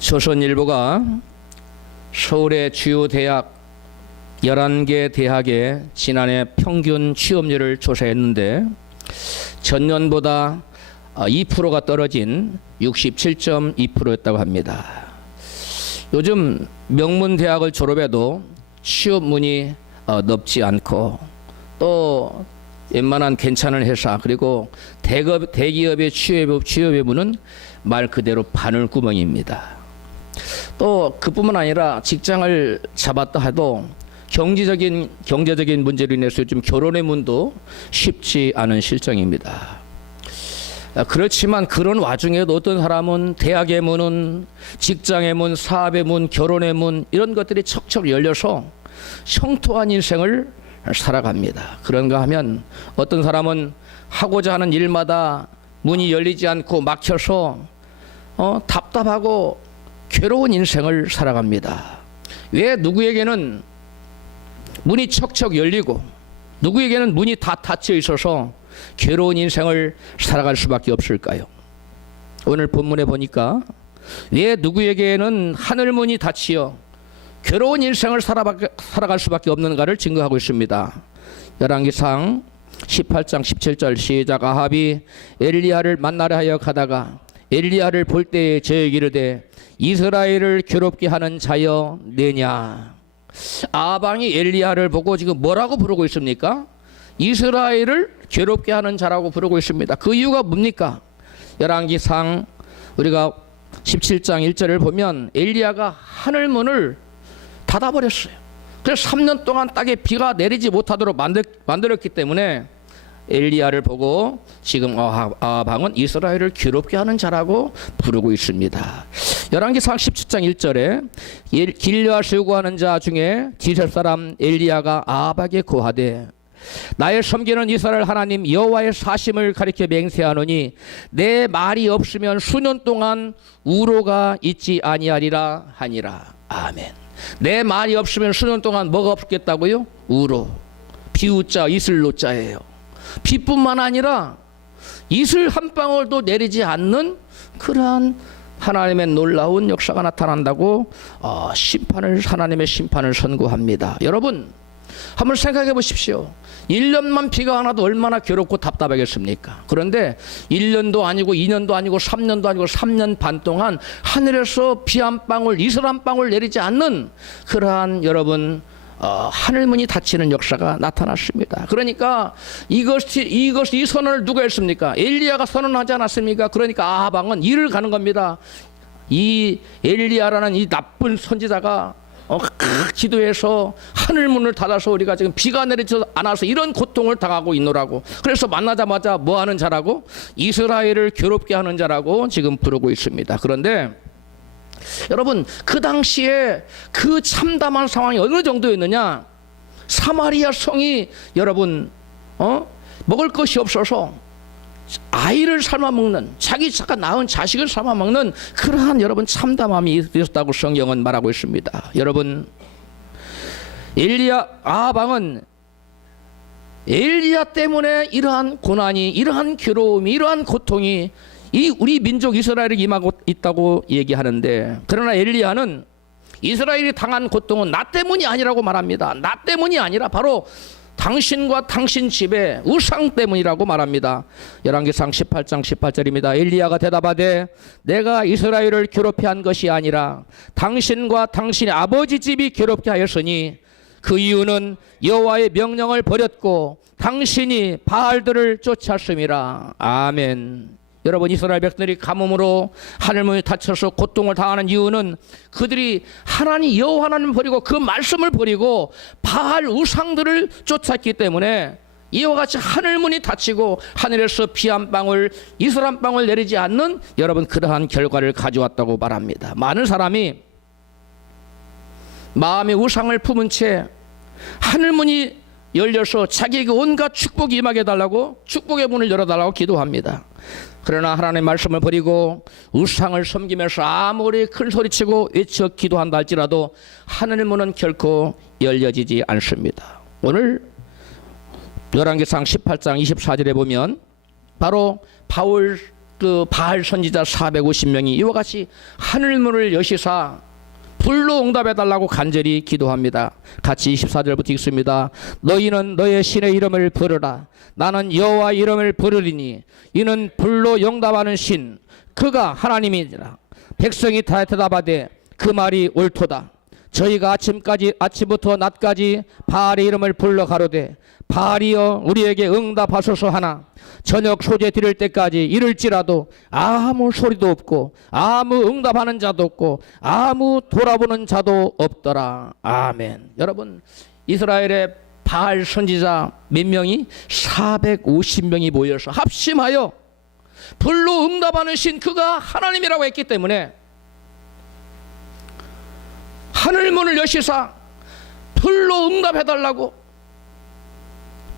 조선일보가 서울의 주요 대학 11개 대학의 지난해 평균 취업률을 조사했는데 전년보다 2%가 떨어진 67.2%였다고 합니다. 요즘 명문 대학을 졸업해도 취업문이 넓지 않고 또 웬만한 괜찮은 회사 그리고 대기업의 취업의 문은 말 그대로 바늘구멍입니다. 또 그뿐만 아니라 직장을 잡았다 해도 경제적인 문제로 인해서 요즘 결혼의 문도 쉽지 않은 실정입니다. 그렇지만 그런 와중에도 어떤 사람은 대학의 문은 직장의 문, 사업의 문, 결혼의 문 이런 것들이 척척 열려서 형통한 인생을 살아갑니다. 그런가 하면 어떤 사람은 하고자 하는 일마다 문이 열리지 않고 막혀서 답답하고 괴로운 인생을 살아갑니다. 왜 누구에게는 문이 척척 열리고 누구에게는 문이 다 닫혀 있어서 괴로운 인생을 살아갈 수밖에 없을까요? 오늘 본문에 보니까 왜 누구에게는 하늘문이 닫히어 괴로운 인생을 살아갈 수밖에 없는가를 증거하고 있습니다. 열왕기상 18장 17절 시작. 아합이 엘리야를 만나려 하여 가다가 엘리야를 볼 때에 저에게 이르되 이스라엘을 괴롭게 하는 자여 내냐. 아방이 엘리야를 보고 지금 뭐라고 부르고 있습니까? 이스라엘을 괴롭게 하는 자라고 부르고 있습니다. 그 이유가 뭡니까? 열왕기상 우리가 17장 1절을 보면 엘리야가 하늘문을 닫아버렸어요. 그래서 3년 동안 땅에 비가 내리지 못하도록 만들었기 때문에 엘리야를 보고 지금 아방은 이스라엘을 괴롭게 하는 자라고 부르고 있습니다. 열왕기상 17장 1절에 길르앗 수구하는 자 중에 디셉 사람 엘리야가 아합에게 고하되 나의 섬기는 이스라엘 하나님 여호와의 사심을 가리켜 맹세하노니 내 말이 없으면 수년 동안 우로가 있지 아니하리라 하니라. 아멘. 내 말이 없으면 수년 동안 뭐가 없겠다고요? 우로. 비우자 이슬로자예요. 비뿐만 아니라 이슬 한 방울도 내리지 않는 그러한 하나님의 놀라운 역사가 나타난다고 하나님의 심판을 선고합니다. 여러분 한번 생각해 보십시오. 1년만 비가 안 와도 얼마나 괴롭고 답답하겠습니까? 그런데 1년도 아니고 2년도 아니고 3년도 아니고 3년 반 동안 하늘에서 비 한 방울 이슬 한 방울 내리지 않는 그러한 여러분 하늘문이 닫히는 역사가 나타났습니다. 그러니까 이 선언을 누가 했습니까? 엘리야가 선언하지 않았습니까? 그러니까 아하방은 이를 가는 겁니다. 이 엘리야라는 이 나쁜 선지자가 기도해서 하늘문을 닫아서 우리가 지금 비가 내리지 않아서 이런 고통을 당하고 있노라고. 그래서 만나자마자 뭐 하는 자라고? 이스라엘을 괴롭게 하는 자라고 지금 부르고 있습니다. 그런데 여러분 그 당시에 그 참담한 상황이 어느 정도였느냐? 사마리아 성이 여러분 먹을 것이 없어서 아이를 삶아먹는 자기가 낳은 자식을 삶아먹는 그러한 여러분 참담함이 있었다고 성경은 말하고 있습니다. 여러분 아하방은 엘리야 때문에 이러한 고난이 이러한 괴로움이 이러한 고통이 우리 민족 이스라엘에 임하고 있다고 얘기하는데 그러나 엘리야는 이스라엘이 당한 고통은 나 때문이 아니라고 말합니다. 나 때문이 아니라 바로 당신과 당신 집의 우상 때문이라고 말합니다. 열왕기상 18장 18절입니다. 엘리야가 대답하되 내가 이스라엘을 괴롭게 한 것이 아니라 당신과 당신의 아버지 집이 괴롭게 하였으니 그 이유는 여호와의 명령을 버렸고 당신이 바알들을 쫓았음이라. 아멘. 여러분 이스라엘 백성들이 가뭄으로 하늘문이 닫혀서 고통을 당하는 이유는 그들이 하나님 여호와 하나님을 버리고 그 말씀을 버리고 바알 우상들을 쫓았기 때문에 이와 같이 하늘문이 닫히고 하늘에서 비 한 방울 이슬 한 방울 내리지 않는 여러분 그러한 결과를 가져왔다고 말합니다. 많은 사람이 마음의 우상을 품은 채 하늘문이 열려서 자기에게 온갖 축복이 임하게 해달라고 축복의 문을 열어달라고 기도합니다. 그러나 하나님의 말씀을 버리고 우상을 섬기면서 아무리 큰 소리치고 외쳐 기도한다 할지라도 하늘의 문은 결코 열려지지 않습니다. 오늘 열왕기상 18장 24절에 보면 바로 바울 그 바알 선지자 450명이 이와 같이 하늘문을 여시사 불로 응답해 달라고 간절히 기도합니다. 같이 24절부터 읽습니다. 너희는 너의 신의 이름을 부르라. 나는 여호와 이름을 부르리니 이는 불로 응답하는 신 그가 하나님이니라. 백성이 다 대답하되 그 말이 옳도다. 저희가 아침부터 낮까지 바알의 이름을 불러 가로되 바알이여 우리에게 응답하소서 하나 저녁 소재 드릴 때까지 이를지라도 아무 소리도 없고 아무 응답하는 자도 없고 아무 돌아보는 자도 없더라. 아멘. 여러분, 이스라엘의 바알 선지자 몇 명이? 450명이 모여서 합심하여 불로 응답하는 신 그가 하나님이라고 했기 때문에 하늘문을 여시사 불로 응답해달라고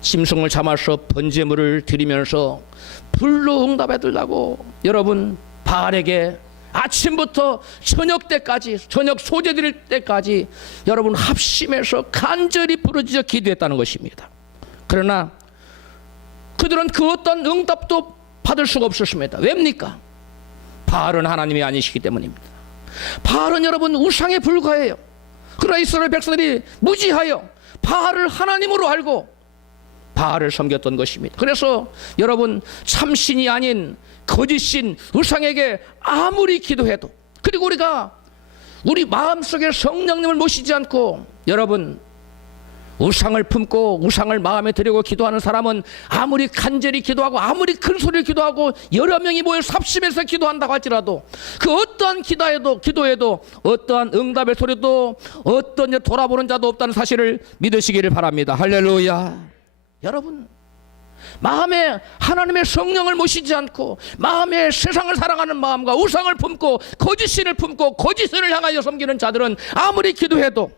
짐승을 잡아서 번제물을 드리면서 불로 응답해달라고 여러분 바알에게 아침부터 저녁 때까지 저녁 소재 드릴 때까지 여러분 합심해서 간절히 부르짖어 기도했다는 것입니다. 그러나 그들은 그 어떤 응답도 받을 수가 없었습니다. 왜입니까? 바알은 하나님이 아니시기 때문입니다. 바알은 여러분 우상에 불과해요. 그러나 이스라엘 백성들이 무지하여 바알을 하나님으로 알고 바알을 섬겼던 것입니다. 그래서 여러분 참신이 아닌 거짓신 우상에게 아무리 기도해도 그리고 우리가 우리 마음속에 성령님을 모시지 않고 여러분 우상을 품고 우상을 마음에 들이고 기도하는 사람은 아무리 간절히 기도하고 아무리 큰 소리를 기도하고 여러 명이 모여 삽심해서 기도한다고 할지라도 그 어떠한 기도에도 어떠한 응답의 소리도 어떤 돌아보는 자도 없다는 사실을 믿으시기를 바랍니다. 할렐루야. 여러분 마음에 하나님의 성령을 모시지 않고 마음에 세상을 사랑하는 마음과 우상을 품고 거짓신을 품고 거짓신을 향하여 섬기는 자들은 아무리 기도해도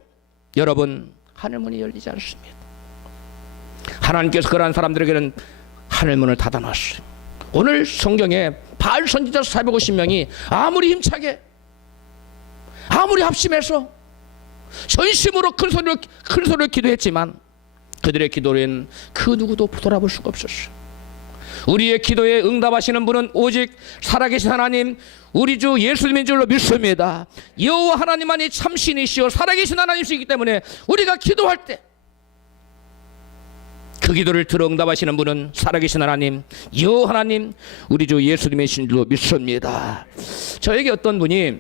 여러분 하늘문이 열리지 않습니다. 하나님께서 그러한 사람들에게는 하늘문을 닫아놨어요. 오늘 성경에 바알 선지자 450명이 아무리 힘차게 아무리 합심해서 전심으로 큰 소리로 기도했지만 그들의 기도는 그 누구도 돌아볼 수가 없었어요. 우리의 기도에 응답하시는 분은 오직 살아계신 하나님 우리 주 예수님인 줄로 믿습니다. 여호와 하나님만이 참신이시오 살아계신 하나님이시기 때문에 우리가 기도할 때 그 기도를 들어 응답하시는 분은 살아계신 하나님 여호와 하나님 우리 주 예수님이신 줄로 믿습니다. 저에게 어떤 분이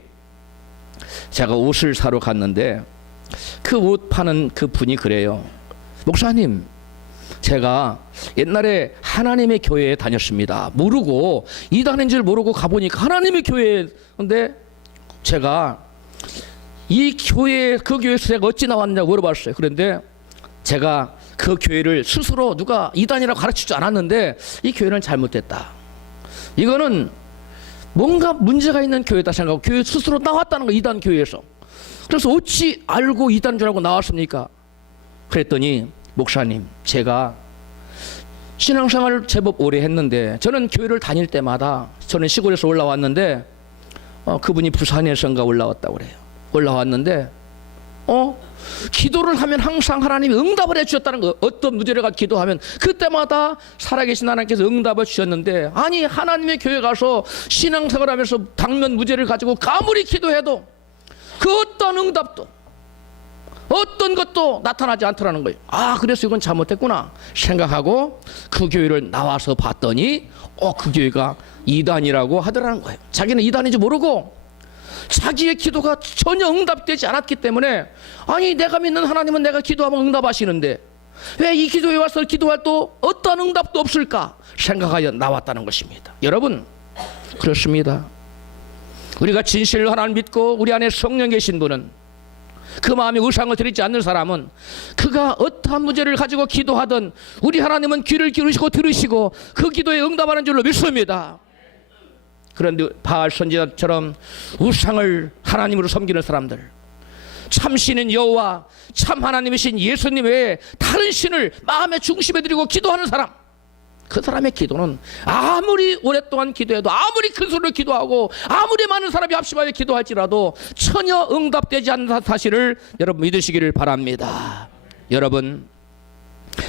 제가 옷을 사러 갔는데 그 옷 파는 그 분이 그래요. 목사님, 제가 옛날에 하나님의 교회에 다녔습니다. 모르고 이단인 줄 모르고 가보니까 하나님의 교회에 근데 제가 이 교회 그 교회에서 제가 어찌 나왔냐고 물어봤어요. 그런데 제가 그 교회를 스스로 누가 이단이라고 가르치지 않았는데 이 교회는 잘못됐다. 이거는 뭔가 문제가 있는 교회다 생각하고 교회 스스로 나왔다는 거 이단 교회에서. 그래서 어찌 알고 이단인 줄 알고 나왔습니까? 그랬더니 목사님 제가 신앙생활을 제법 오래 했는데 저는 교회를 다닐 때마다 저는 시골에서 올라왔는데 그분이 부산에선가 올라왔다고 그래요. 올라왔는데 기도를 하면 항상 하나님이 응답을 해주셨다는 거. 어떤 문제를 기도하면 그때마다 살아계신 하나님께서 응답을 주셨는데 아니 하나님의 교회 가서 신앙생활 하면서 당면 문제를 가지고 아무리 기도해도 그 어떤 응답도 어떤 것도 나타나지 않더라는 거예요. 아 그래서 이건 잘못했구나 생각하고 그 교회를 나와서 봤더니 그 교회가 이단이라고 하더라는 거예요. 자기는 이단인지 모르고 자기의 기도가 전혀 응답되지 않았기 때문에 아니 내가 믿는 하나님은 내가 기도하면 응답하시는데 왜 이 기도에 와서 기도할 또 어떤 응답도 없을까 생각하여 나왔다는 것입니다. 여러분 그렇습니다. 우리가 진실로 하나님 믿고 우리 안에 성령 계신 분은 그 마음에 우상을 드리지 않는 사람은 그가 어떠한 문제를 가지고 기도하든 우리 하나님은 귀를 기울이시고 들으시고 그 기도에 응답하는 줄로 믿습니다. 그런데 바알 선지자처럼 우상을 하나님으로 섬기는 사람들 참신인 여호와 참 하나님이신 예수님 외에 다른 신을 마음의 중심에 드리고 기도하는 사람 그 사람의 기도는 아무리 오랫동안 기도해도 아무리 큰 소리로 기도하고 아무리 많은 사람이 합심하여 기도할지라도 전혀 응답되지 않는 사실을 여러분 믿으시기를 바랍니다. 여러분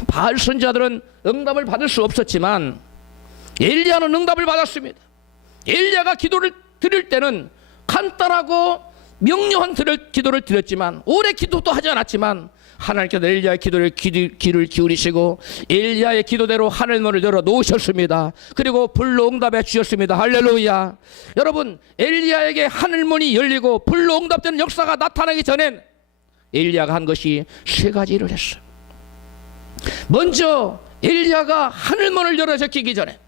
바알 선지자들은 응답을 받을 수 없었지만 엘리야는 응답을 받았습니다. 엘리야가 기도를 드릴 때는 간단하고 명료한 기도를 드렸지만, 오래 기도도 하지 않았지만 하나님께서 엘리야의 기도를 귀를 기울이시고 엘리야의 기도대로 하늘문을 열어 놓으셨습니다. 그리고 불로 응답해 주셨습니다. 할렐루야. 여러분, 엘리야에게 하늘문이 열리고 불로 응답되는 역사가 나타나기 전엔 엘리야가 한 것이 세 가지 일을 했어요. 먼저 엘리야가 하늘문을 열어 제끼기 전에,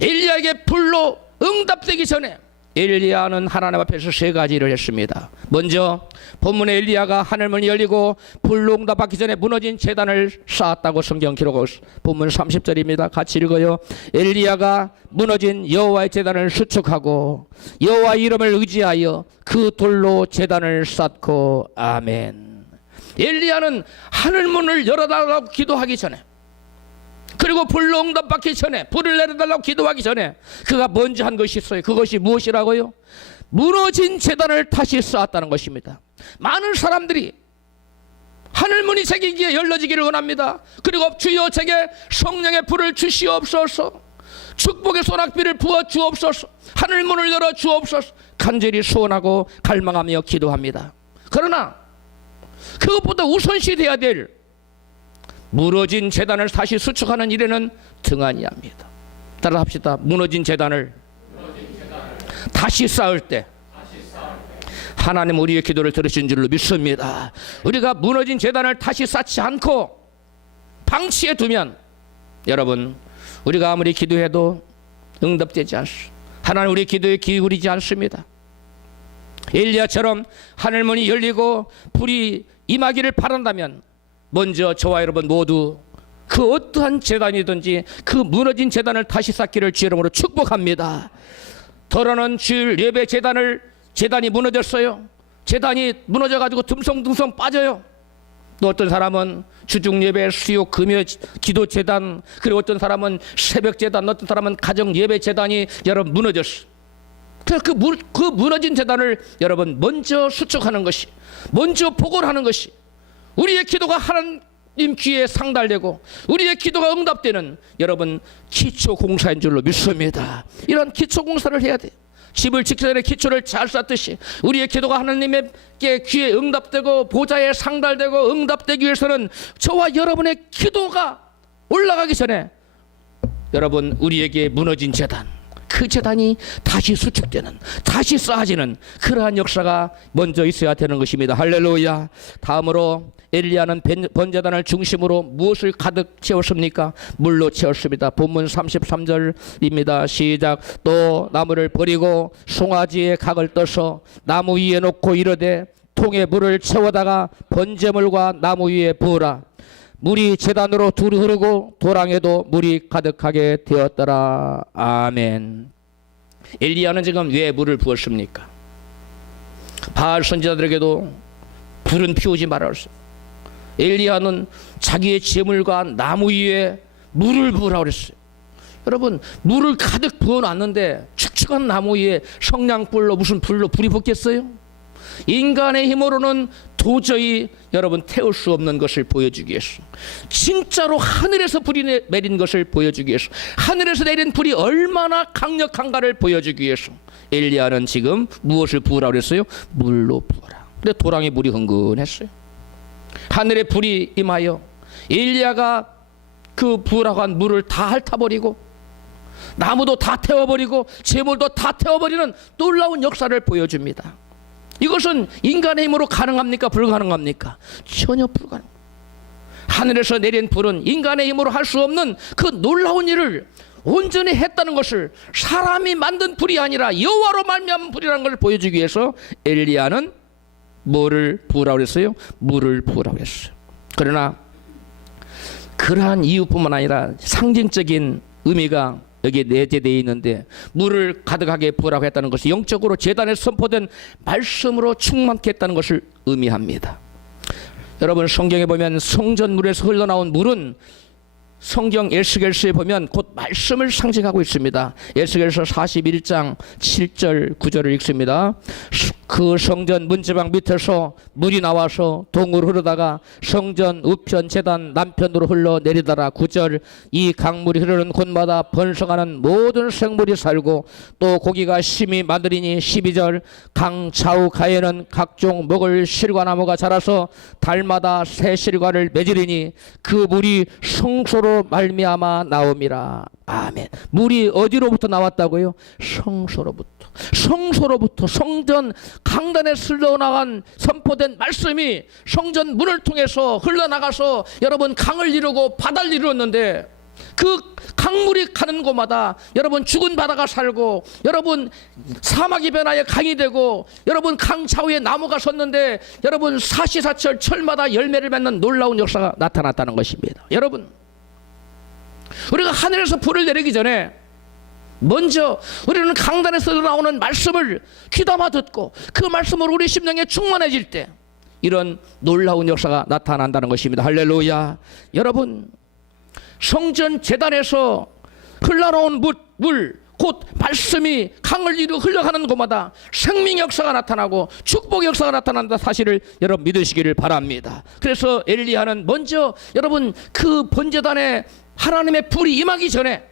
엘리야에게 불로 응답되기 전에 엘리야는 하나님 앞에서 세 가지 일을 했습니다. 먼저 본문에 엘리야가 하늘문이 열리고 불로 응답받기 전에 무너진 제단을 쌓았다고 성경 기록하고 있습니다. 본문 30절입니다. 같이 읽어요. 엘리야가 무너진 여호와의 제단을 수축하고 여호와 이름을 의지하여 그 돌로 제단을 쌓고. 아멘. 엘리야는 하늘문을 열어달라고 기도하기 전에, 그리고 불로 응답받기 전에, 불을 내려달라고 기도하기 전에 그가 먼저 한 것이 있어요. 그것이 무엇이라고요? 무너진 제단을 다시 쌓았다는 것입니다. 많은 사람들이 하늘문이 제기기에 열려지기를 원합니다. 그리고 주여 제게 성령의 불을 주시옵소서, 축복의 소낙비를 부어 주옵소서, 하늘문을 열어 주옵소서 간절히 소원하고 갈망하며 기도합니다. 그러나 그것보다 우선시 돼야 될 무너진 제단을 다시 수축하는 일에는 등한히 합니다. 따라 합시다. 무너진 제단을 다시 쌓을 때 하나님 우리의 기도를 들으신 줄로 믿습니다. 우리가 무너진 제단을 다시 쌓지 않고 방치해 두면, 여러분, 우리가 아무리 기도해도 응답되지 않습니다. 하나님 우리 기도에 기울이지 않습니다. 엘리야처럼 하늘문이 열리고 불이 임하기를 바란다면 먼저 저와 여러분 모두 그 어떠한 제단이든지 그 무너진 제단을 다시 쌓기를 주의 이름으로 축복합니다. 더러는 주일 예배 제단이 무너졌어요. 제단이 무너져가지고 듬성듬성 빠져요. 또 어떤 사람은 주중 예배, 수요, 금요 기도 제단, 그리고 어떤 사람은 새벽 제단, 어떤 사람은 가정 예배 제단이 여러분 무너졌어요. 그래서 그 무너진 제단을 여러분 먼저 수축하는 것이, 먼저 복원하는 것이 우리의 기도가 하나님 귀에 상달되고 우리의 기도가 응답되는 여러분 기초 공사인 줄로 믿습니다. 이런 기초 공사를 해야 돼요. 집을 짓기 전에 기초를 잘 쌓듯이 우리의 기도가 하나님께 귀에 응답되고 보좌에 상달되고 응답되기 위해서는 저와 여러분의 기도가 올라가기 전에 여러분 우리에게 무너진 제단, 그 제단이 다시 수축되는, 다시 쌓아지는 그러한 역사가 먼저 있어야 되는 것입니다. 할렐루야. 다음으로 엘리야는 번제단을 중심으로 무엇을 가득 채웠습니까? 물로 채웠습니다. 본문 33절입니다. 시작. 또 나무를 버리고 송아지에 각을 떠서 나무 위에 놓고 이르되 통에 물을 채워다가 번제물과 나무 위에 부으라. 물이 제단으로 두루 흐르고 도랑에도 물이 가득하게 되었더라. 아멘. 엘리야는 지금 왜 물을 부었습니까? 바알 선지자들에게도 불은 피우지 말았어요. 엘리야는 자기의 제물과 나무 위에 물을 부으라고 그랬어요. 여러분, 물을 가득 부어놨는데 축축한 나무 위에 성냥불로 무슨 불로 불이 붙겠어요? 인간의 힘으로는 도저히 여러분 태울 수 없는 것을 보여주기 위해서, 진짜로 하늘에서 불이 내린 것을 보여주기 위해서, 하늘에서 내린 불이 얼마나 강력한가를 보여주기 위해서 엘리야는 지금 무엇을 부으라고 그랬어요? 물로 부어라. 근데 도랑에 물이 흥건했어요. 하늘에 불이 임하여 엘리야가 그 부으라고 한 물을 다 핥아버리고 나무도 다 태워버리고 재물도 다 태워버리는 놀라운 역사를 보여줍니다. 이것은 인간의 힘으로 가능합니까? 불가능합니까? 전혀 불가능. 하늘에서 내린 불은 인간의 힘으로 할 수 없는 그 놀라운 일을 온전히 했다는 것을, 사람이 만든 불이 아니라 여호와로 말미암은 불이라는 것을 보여주기 위해서 엘리야는 뭐를 부으라고 했어요? 물을 부으라고 했어요. 그러나 그러한 이유뿐만 아니라 상징적인 의미가 여기에 내재되어 있는데, 물을 가득하게 부으라고 했다는 것이 영적으로 제단에 선포된 말씀으로 충만케 했다는 것을 의미합니다. 여러분, 성경에 보면 성전물에서 흘러나온 물은 성경 에스겔서에 보면 곧 말씀을 상징하고 있습니다. 에스겔서 41장 7절 9절을 읽습니다. 그 성전 문지방 밑에서 물이 나와서 동으로 흐르다가 성전 우편 제단 남편으로 흘러내리더라. 9절 이 강물이 흐르는 곳마다 번성하는 모든 생물이 살고 또 고기가 심히 많으리니 12절 강 좌우 가에는 각종 먹을 실과나무가 자라서 달마다 새 실과를 맺으리니 그 물이 성소로 말미암아 나옴이라. 아멘. 물이 어디로부터 나왔다고요? 성소로부터 성전 강단에 흘러나간 선포된 말씀이 성전 문을 통해서 흘러나가서 여러분 강을 이루고 바다를 이루었는데 그 강물이 가는 곳마다 여러분 죽은 바다가 살고 여러분 사막이 변하여 강이 되고 여러분 강 좌우에 나무가 섰는데 여러분 사시사철 철마다 열매를 맺는 놀라운 역사가 나타났다는 것입니다. 여러분 우리가 하늘에서 불을 내리기 전에 먼저 우리는 강단에서 나오는 말씀을 귀담아 듣고 그 말씀으로 우리 심령에 충만해질 때 이런 놀라운 역사가 나타난다는 것입니다. 할렐루야. 여러분 성전 제단에서 흘러나온 물 곧 말씀이 강을 이루 흘러가는 곳마다 생명 역사가 나타나고 축복 역사가 나타난다 사실을 여러분 믿으시기를 바랍니다. 그래서 엘리야는 먼저 여러분 그 번제단에 하나님의 불이 임하기 전에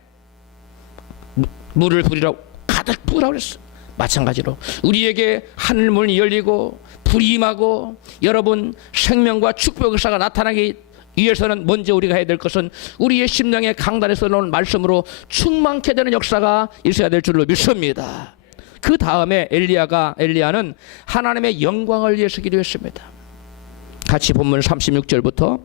물을 부리라고 가득 부으라고 그랬어. 마찬가지로 우리에게 하늘문이 열리고 불이 임하고 여러분 생명과 축복 역사가 나타나기 위해서는 먼저 우리가 해야 될 것은 우리의 심령의 강단에서 나오는 말씀으로 충만케 되는 역사가 있어야 될 줄로 믿습니다. 그 다음에 엘리야는 하나님의 영광을 위해서 기도했습니다. 같이 본문 36절부터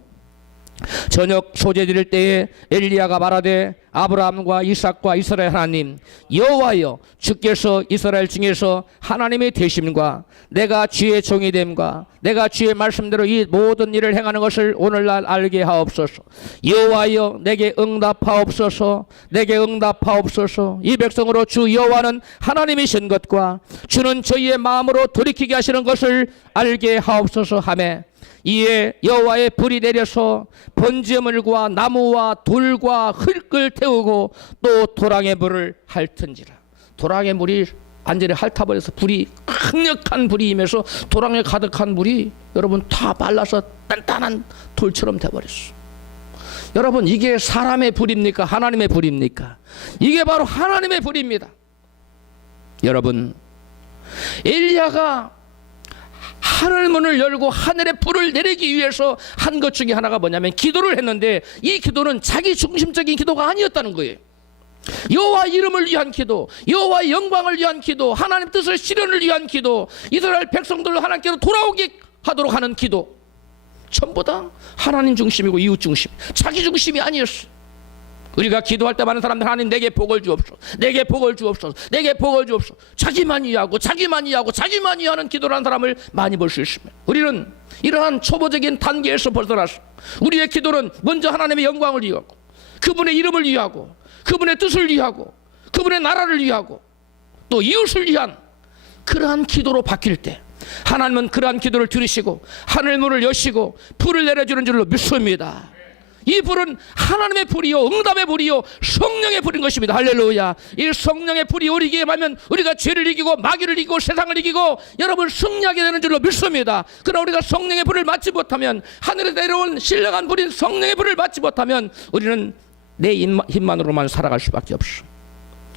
저녁 소재 드릴 때에 엘리야가 말하되 아브라함과 이삭과 이스라엘 하나님 여호와여 주께서 이스라엘 중에서 하나님의 되심과 내가 주의 종이 됨과 내가 주의 말씀대로 이 모든 일을 행하는 것을 오늘날 알게 하옵소서. 여호와여 내게 응답하옵소서. 내게 응답하옵소서. 이 백성으로 주 여호와는 하나님이신 것과 주는 저희의 마음으로 돌이키게 하시는 것을 알게 하옵소서 하매 이에 여호와의 불이 내려서 번제물과 나무와 돌과 흙을 태우고 또 도랑의 물을 핥은지라. 도랑의 물이 완전히 핥아버려서 불이 강력한 불이 임해서 도랑에 가득한 물이 여러분 다 말라서 단단한 돌처럼 돼버렸어. 여러분 이게 사람의 불입니까? 하나님의 불입니까? 이게 바로 하나님의 불입니다. 여러분 엘리야가 하늘문을 열고 하늘의 불을 내리기 위해서 한 것 중에 하나가 뭐냐면 기도를 했는데 이 기도는 자기 중심적인 기도가 아니었다는 거예요. 여호와 이름을 위한 기도, 여호와의 영광을 위한 기도, 하나님 뜻을 실현을 위한 기도, 이스라엘 백성들을 하나님께로 돌아오게 하도록 하는 기도, 전부 다 하나님 중심이고 이웃 중심, 자기 중심이 아니었어. 우리가 기도할 때 많은 사람들 하나님 내게 복을 주옵소서, 내게 복을 주옵소서, 내게 복을 주옵소서, 자기만 위하고 자기만 위하고 자기만 위하는 기도를 하는 사람을 많이 볼 수 있습니다. 우리는 이러한 초보적인 단계에서 벗어나서 우리의 기도는 먼저 하나님의 영광을 위하고 그분의 이름을 위하고 그분의 뜻을 위하고 그분의 나라를 위하고 또 이웃을 위한 그러한 기도로 바뀔 때 하나님은 그러한 기도를 들으시고 하늘문을 여시고 불을 내려주는 줄로 믿습니다. 이 불은 하나님의 불이요 응답의 불이요 성령의 불인 것입니다. 할렐루야. 이 성령의 불이 우리에게 임하면 우리가 죄를 이기고 마귀를 이기고 세상을 이기고 여러분 승리하게 되는 줄로 믿습니다. 그러나 우리가 성령의 불을 맞지 못하면 하늘에 내려온 신령한 불인 성령의 불을 맞지 못하면 우리는 내 힘만으로만 살아갈 수밖에 없어.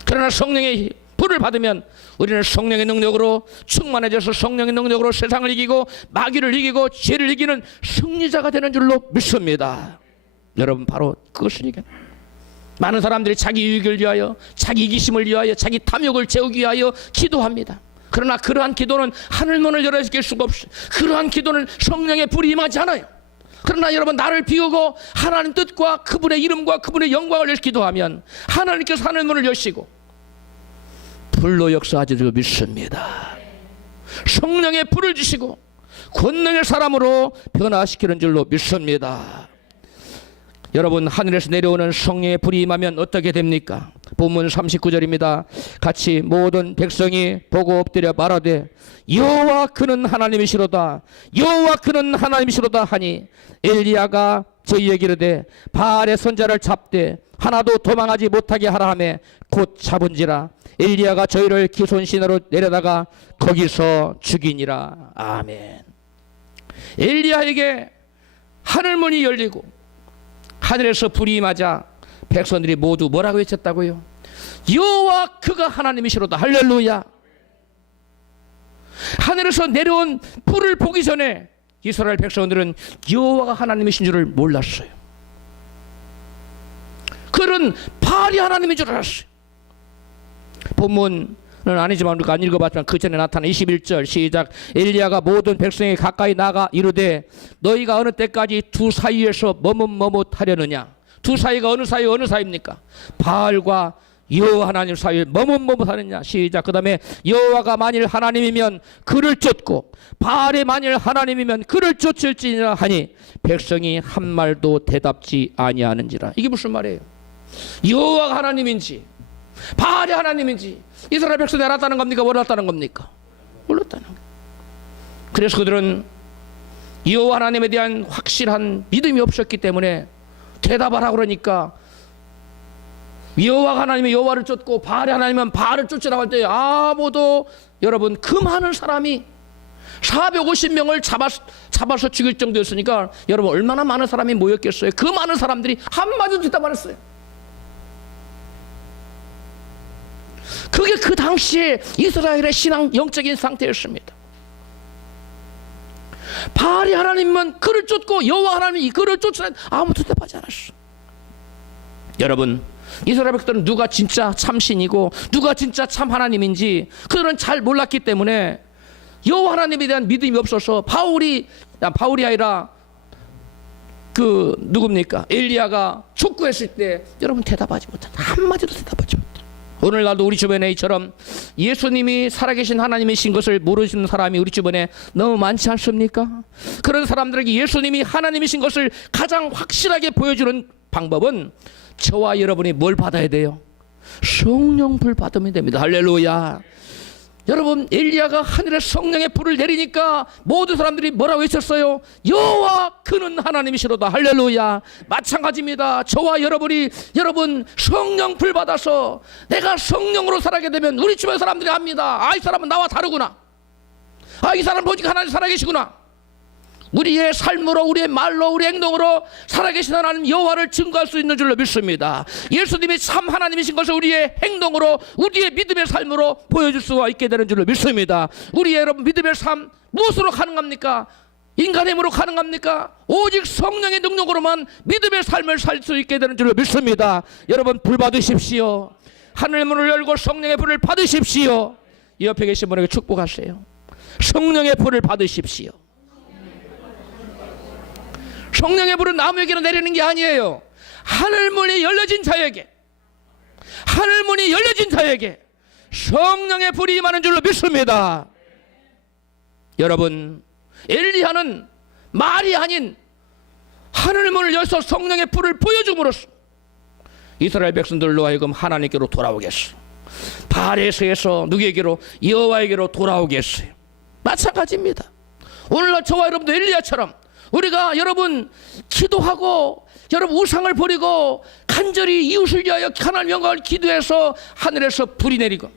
그러나 성령의 불을 받으면 우리는 성령의 능력으로 충만해져서 성령의 능력으로 세상을 이기고 마귀를 이기고 죄를 이기는 승리자가 되는 줄로 믿습니다. 여러분 바로 그것을 얘기해요. 많은 사람들이 자기 유익을 위하여 자기 이기심을 위하여 자기 탐욕을 채우기 위하여 기도합니다. 그러나 그러한 기도는 하늘문을 열어줄 수가 없어요. 그러한 기도는 성령의 불이 임하지 않아요. 그러나 여러분 나를 비우고 하나님 뜻과 그분의 이름과 그분의 영광을 위해서 기도하면 하나님께서 하늘문을 여시고 불로 역사하지 줄 믿습니다. 성령의 불을 주시고 권능의 사람으로 변화시키는 줄로 믿습니다. 여러분 하늘에서 내려오는 성령의 불이 임하면 어떻게 됩니까? 본문 39절입니다. 같이 모든 백성이 보고 엎드려 말하되 여호와 그는 하나님이시로다 여호와 그는 하나님이시로다 하니 엘리야가 저희에게 이르되 바알의 선자를 잡되 하나도 도망하지 못하게 하라 하매 곧 잡은지라 엘리야가 저희를 기손 시내로 내려다가 거기서 죽이니라. 아멘. 엘리야에게 하늘문이 열리고 하늘에서 불이 임하자 백성들이 모두 뭐라고 외쳤다고요? 여호와 그가 하나님이시로다. 할렐루야. 하늘에서 내려온 불을 보기 전에 이스라엘 백성들은 여호와가 하나님이신 줄을 몰랐어요. 그들은 바알이 하나님인 줄 알았어요. 본문은 아니지만 우리가 안 읽어봤지만 그 전에 나타난 21절 시작. 엘리야가 모든 백성에 가까이 나가 이르되 너희가 어느 때까지 두 사이에서 머뭇머뭇하려느냐. 두 사이가 어느 사이입니까? 바알과 여호와 하나님 사이에 머뭇머뭇하느냐. 시작. 그 다음에 여호와가 만일 하나님이면 그를 쫓고 바알이 만일 하나님이면 그를 쫓을지니라 하니 백성이 한 말도 대답지 아니하는지라. 이게 무슨 말이에요? 여호와가 하나님인지 바알이 하나님인지 이스라엘 백성이 알았다는 겁니까? 몰랐다는 겁니까? 몰랐다는 거예요. 그래서 그들은 여호와 하나님에 대한 확실한 믿음이 없었기 때문에 대답을 하고 그러니까 여호와가 하나님이 여호와를 쫓고 바알이 하나님은 바알을 쫓으라고 할 때 아무도 여러분 그 많은 사람이 450명을 잡아서 죽일 정도였으니까 여러분 얼마나 많은 사람이 모였겠어요? 그 많은 사람들이 한마디도 대답 안 했어요. 그게 그 당시에 이스라엘의 신앙 영적인 상태였습니다. 바알이 하나님은 그를 쫓고 여호와 하나님이 그를 쫓으라 아무도 대답하지 않았어. 여러분 이스라엘 백성들은 누가 진짜 참신이고 누가 진짜 참 하나님인지 그들은 잘 몰랐기 때문에 여호와 하나님에 대한 믿음이 없어서 바울이 아니라 그 누굽니까? 엘리야가 촉구했을 때 여러분 대답하지 못한다. 한마디도 대답하지 못한다. 오늘날도 우리 주변에 이처럼 예수님이 살아계신 하나님이신 것을 모르시는 사람이 우리 주변에 너무 많지 않습니까? 그런 사람들에게 예수님이 하나님이신 것을 가장 확실하게 보여주는 방법은 저와 여러분이 뭘 받아야 돼요? 성령 불 받으면 됩니다. 할렐루야. 여러분 엘리야가 하늘에 성령의 불을 내리니까 모든 사람들이 뭐라고 외쳤어요? 여호와 그는 하나님이시로다. 할렐루야. 마찬가지입니다. 저와 여러분이 여러분 성령 불 받아서 내가 성령으로 살아게 되면 우리 주변 사람들이 압니다. 아, 이 사람은 나와 다르구나. 아, 이 사람은 오직 하나님 살아계시구나. 우리의 삶으로 우리의 말로 우리 행동으로 살아계신 하나님 여호와를 증거할 수 있는 줄로 믿습니다. 예수님이 참 하나님이신 것을 우리의 행동으로 우리의 믿음의 삶으로 보여줄 수가 있게 되는 줄로 믿습니다. 우리의 여러분 믿음의 삶 무엇으로 가능합니까? 인간의 힘으로 가능합니까? 오직 성령의 능력으로만 믿음의 삶을 살 수 있게 되는 줄로 믿습니다. 여러분 불 받으십시오. 하늘의 문을 열고 성령의 불을 받으십시오. 이 옆에 계신 분에게 축복하세요. 성령의 불을 받으십시오. 성령의 불은 나무에게로 내리는 게 아니에요. 하늘문이 열려진 자에게 성령의 불이 임하는 줄로 믿습니다. 여러분 엘리야는 말이 아닌 하늘문을 열서 성령의 불을 보여줌으로써 이스라엘 백성들로 하여금 하나님께로 돌아오겠어. 바알에서 누구에게로? 여호와에게로 돌아오겠어요. 마찬가지입니다. 오늘날 저와 여러분도 엘리야처럼 우리가 여러분 기도하고 여러분 우상을 버리고 간절히 이웃을 위하여 하나님 영광을 기도해서 하늘에서 불이 내리고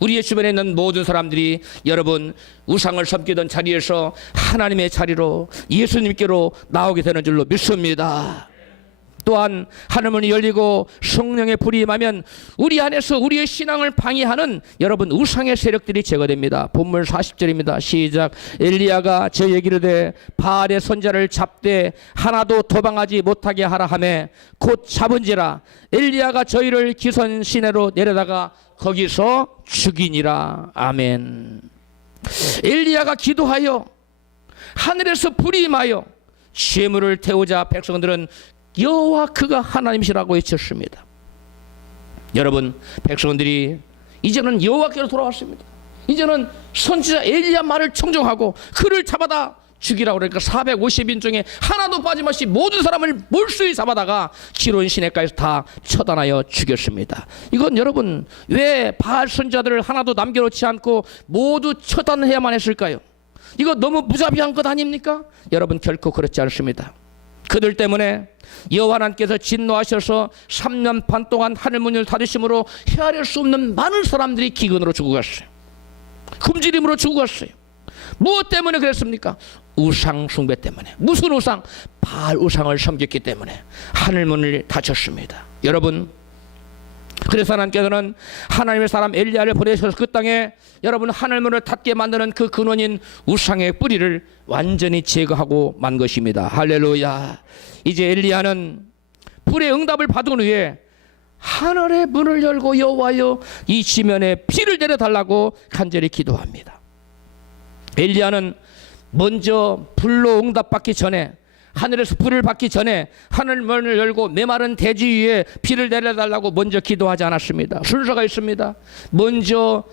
우리의 주변에 있는 모든 사람들이 여러분 우상을 섬기던 자리에서 하나님의 자리로 예수님께로 나오게 되는 줄로 믿습니다. 또한 하늘문이 열리고 성령의 불이 임하면 우리 안에서 우리의 신앙을 방해하는 여러분 우상의 세력들이 제거됩니다. 본문 40절입니다. 시작. 엘리야가 저희에게 이르되 바알의 선자를 잡되 하나도 도망하지 못하게 하라 하매 곧 잡은지라 엘리야가 저희를 기손 시내로 내려다가 거기서 죽이니라. 아멘. 엘리야가 기도하여 하늘에서 불이 임하여 재물을 태우자 백성들은 여호와 그가 하나님이시라고 외쳤습니다. 여러분 백성들이 이제는 여호와께로 돌아왔습니다. 이제는 선지자 엘리야 말을 청정하고 그를 잡아다 죽이라고 그러니까 450인 중에 하나도 빠짐없이 모든 사람을 몰수히 잡아다가 기론 시내까지 다 처단하여 죽였습니다. 이건 여러분 왜 바알 선자들을 하나도 남겨놓지 않고 모두 처단해야만 했을까요? 이거 너무 무자비한 것 아닙니까? 여러분 결코 그렇지 않습니다. 그들 때문에 여호와 하나님께서 진노하셔서 3년 반 동안 하늘 문을 닫으심으로 헤아릴 수 없는 많은 사람들이 기근으로 죽어갔어요. 굶주림으로 죽어갔어요. 무엇 때문에 그랬습니까? 우상 숭배 때문에. 무슨 우상? 바알 우상을 섬겼기 때문에 하늘 문을 닫혔습니다. 여러분, 그래서 하나님께서는 하나님의 사람 엘리야를 보내셔서 그 땅에 여러분 하늘 문을 닫게 만드는 그 근원인 우상의 뿌리를 완전히 제거하고 만 것입니다. 할렐루야. 이제 엘리야는 불의 응답을 받은 후에 하늘의 문을 열고 여호와여 이 지면에 비를 내려달라고 간절히 기도합니다. 엘리야는 먼저 불로 응답받기 전에, 하늘에서 불을 받기 전에 하늘 문을 열고 메마른 대지 위에 비를 내려달라고 먼저 기도하지 않았습니다. 순서가 있습니다. 먼저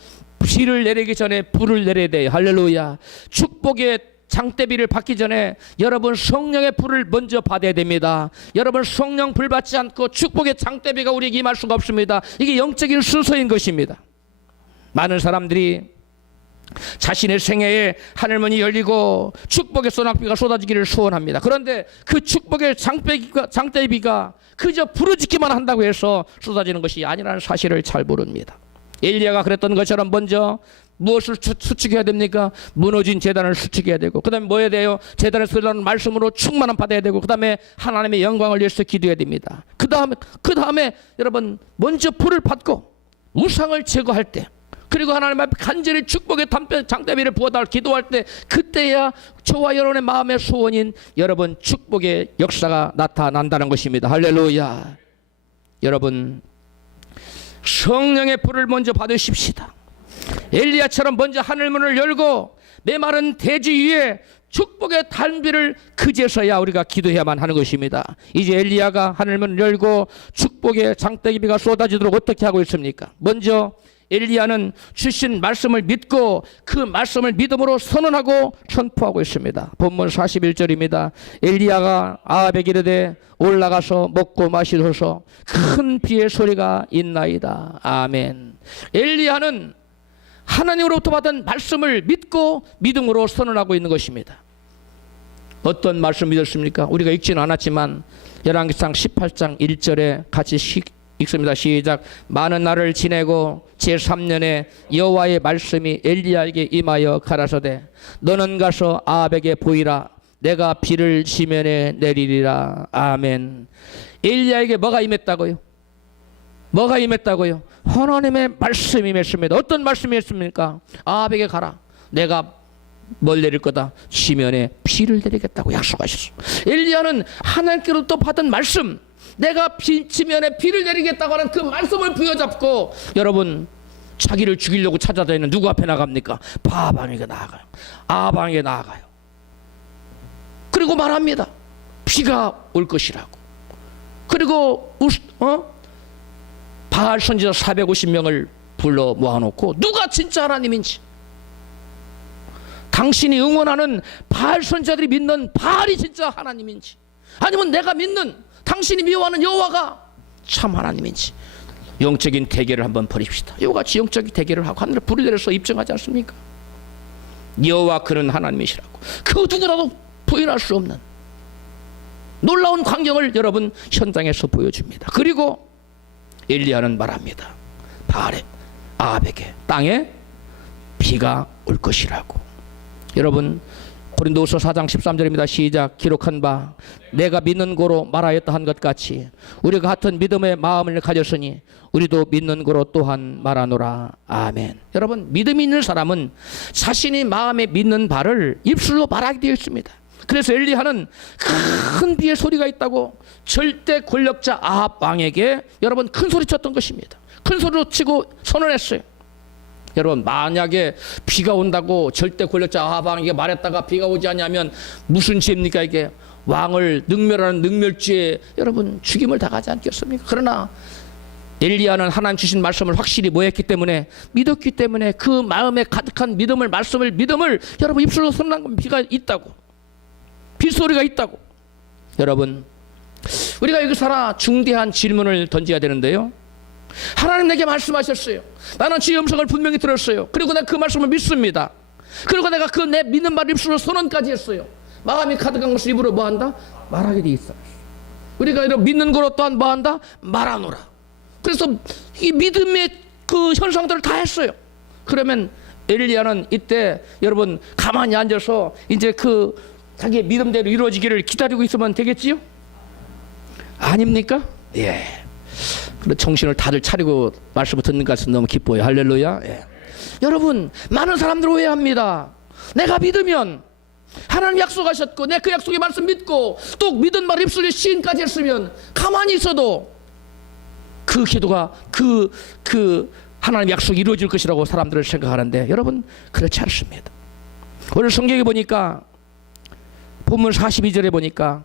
비를 내리기 전에 불을 내려야 돼요. 할렐루야. 축복의 장대비를 받기 전에 여러분 성령의 불을 먼저 받아야 됩니다. 여러분 성령 불 받지 않고 축복의 장대비가 우리에게 임할 수가 없습니다. 이게 영적인 순서인 것입니다. 많은 사람들이 자신의 생애에 하늘문이 열리고 축복의 소낙비가 쏟아지기를 소원합니다. 그런데 그 축복의 장대비가 그저 부르짖기만 한다고 해서 쏟아지는 것이 아니라는 사실을 잘 모릅니다. 엘리야가 그랬던 것처럼 먼저 무엇을 수축해야 됩니까? 무너진 제단을 수축해야 되고, 그 다음에 뭐 해야 돼요? 제단에서 흘러나오는 말씀으로 충만함 받아야 되고, 그 다음에 하나님의 영광을 위해서 기도해야 됩니다. 그 다음에 여러분 먼저 불을 받고 우상을 제거할 때, 그리고 하나님 앞에 간절히 축복의 장대비를 부어달라고 기도할 때, 그때야 저와 여러분의 마음의 소원인 여러분 축복의 역사가 나타난다는 것입니다. 할렐루야. 여러분 성령의 불을 먼저 받으십시다. 엘리야처럼 먼저 하늘문을 열고 메마른 대지 위에 축복의 단비를 그제서야 우리가 기도해야만 하는 것입니다. 이제 엘리야가 하늘문을 열고 축복의 장대비가 쏟아지도록 어떻게 하고 있습니까? 먼저 엘리야는 주신 말씀을 믿고 그 말씀을 믿음으로 선언하고 선포하고 있습니다. 본문 41절입니다. 엘리야가 아합에게 이르되 올라가서 먹고 마시소서, 큰 비의 소리가 있나이다. 아멘. 엘리야는 하나님으로부터 받은 말씀을 믿고 믿음으로 선언하고 있는 것입니다. 어떤 말씀 믿었습니까? 우리가 읽지는 않았지만 열왕기상 18장 1절에 같이 읽습니다. 시작. 많은 날을 지내고 제3년에 여호와의 말씀이 엘리야에게 임하여 가라사대 너는 가서 아합에게 보이라. 내가 비를 지면에 내리리라. 아멘. 엘리야에게 뭐가 임했다고요? 뭐가 임했다고요? 하나님의 말씀이 임했습니다. 어떤 말씀이 임했습니까? 아합에게 가라. 내가 뭘 내릴 거다? 지면에 비를 내리겠다고 약속하셨어. 엘리야는 하나님께로부터 받은 말씀, 내가 지면에 비를 내리겠다고 하는 그 말씀을 부여잡고 여러분 자기를 죽이려고 찾아다니는 누구 앞에 나갑니까? 바방에게 나아가요. 아방에게 나아가요. 그리고 말합니다. 비가 올 것이라고. 그리고 바알 선지자 450명을 불러 모아놓고 누가 진짜 하나님인지, 당신이 응원하는 바알 선지자들이 믿는 바알이 진짜 하나님인지, 아니면 내가 믿는 당신이 미워하는 여호와가 참 하나님인지 영적인 대결을 한번 벌입시다. 이와 같이 영적인 대결을 하고 하늘에 불을 내려서 입증하지 않습니까? 여호와 그는 하나님이시라고. 그 누구라도 부인할 수 없는 놀라운 광경을 여러분 현장에서 보여줍니다. 그리고 엘리야는 말합니다. 바알에 아합에게 땅에 비가 올 것이라고. 여러분 고린도후서 4장 13절입니다. 시작. 기록한 바 내가 믿는 고로 말하였다 한 것 같이 우리가 같은 믿음의 마음을 가졌으니 우리도 믿는 고로 또한 말하노라. 아멘. 여러분 믿음이 있는 사람은 자신이 마음에 믿는 바를 입술로 말하게 되어 있습니다. 그래서 엘리야는 큰 비의 소리가 있다고 절대 권력자 아합 왕에게 여러분 큰 소리 쳤던 것입니다. 큰 소리로 치고 선언했어요. 여러분 만약에 비가 온다고 절대 권력자 아합 왕에게 말했다가 비가 오지 않냐면 무슨 죄입니까? 이게 왕을 능멸하는 능멸죄에 여러분 죽임을 당하지 않겠습니까? 그러나 엘리야는 하나님 주신 말씀을 확실히 뭐했기 때문에, 믿었기 때문에 그 마음에 가득한 믿음을, 말씀을, 믿음을 여러분 입술로 선언한 건 비가 있다고, 빗소리가 있다고. 여러분 우리가 여기서 하나 중대한 질문을 던져야 되는데요. 하나님 내게 말씀하셨어요. 나는 주의 음성을 분명히 들었어요. 그리고 내가 그 말씀을 믿습니다. 그리고 내가 그 내 믿는 말 입술로 선언까지 했어요. 마음이 가득한 것을 입으로 뭐한다? 말하게 돼 있어. 우리가 이런 믿는 거로 또한 뭐한다? 말하노라. 그래서 이 믿음의 그 현상들을 다 했어요. 그러면 엘리야는 이때 여러분 가만히 앉아서 이제 그 자기의 믿음대로 이루어지기를 기다리고 있으면 되겠지요? 아닙니까? 예. 그래 정신을 다들 차리고 말씀을 듣는 것은 너무 기뻐요. 할렐루야. 예. 여러분 많은 사람들 오해합니다. 내가 믿으면 하나님 약속하셨고 내 그 약속의 말씀 믿고 또 믿은 말 입술에 시인까지 했으면 가만히 있어도 그 기도가 그 하나님 약속이 이루어질 것이라고 사람들은 생각하는데 여러분 그렇지 않습니다. 오늘 성경에 보니까 본문 42절에 보니까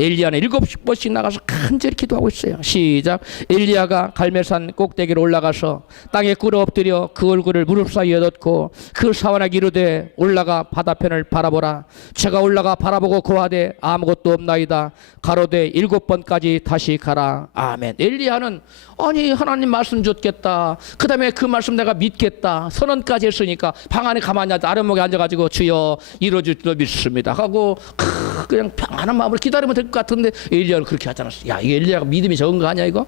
엘리야는 7번씩 나가서 간절히 기도하고 있어요. 시작. 엘리야가 갈멜산 꼭대기로 올라가서 땅에 꿇어 엎드려 그 얼굴을 무릎 사이에 넣고 그 사원에게 이르되 올라가 바다편을 바라보라. 제가 올라가 바라보고 고하되 아무것도 없나이다. 가로되 7번까지 다시 가라. 아멘. 엘리야는 아니 하나님 말씀 줬겠다. 그 다음에 그 말씀 내가 믿겠다. 선언까지 했으니까 방 안에 가만히 아랫목에 앉아가지고 주여 이루어질 줄 믿습니다 하고 그냥 평안한 마음으로 기다리면 될 것 같은데 엘리야는 그렇게 하지 않았어. 야, 이게 엘리야가 믿음이 적은 거 아니야 이거?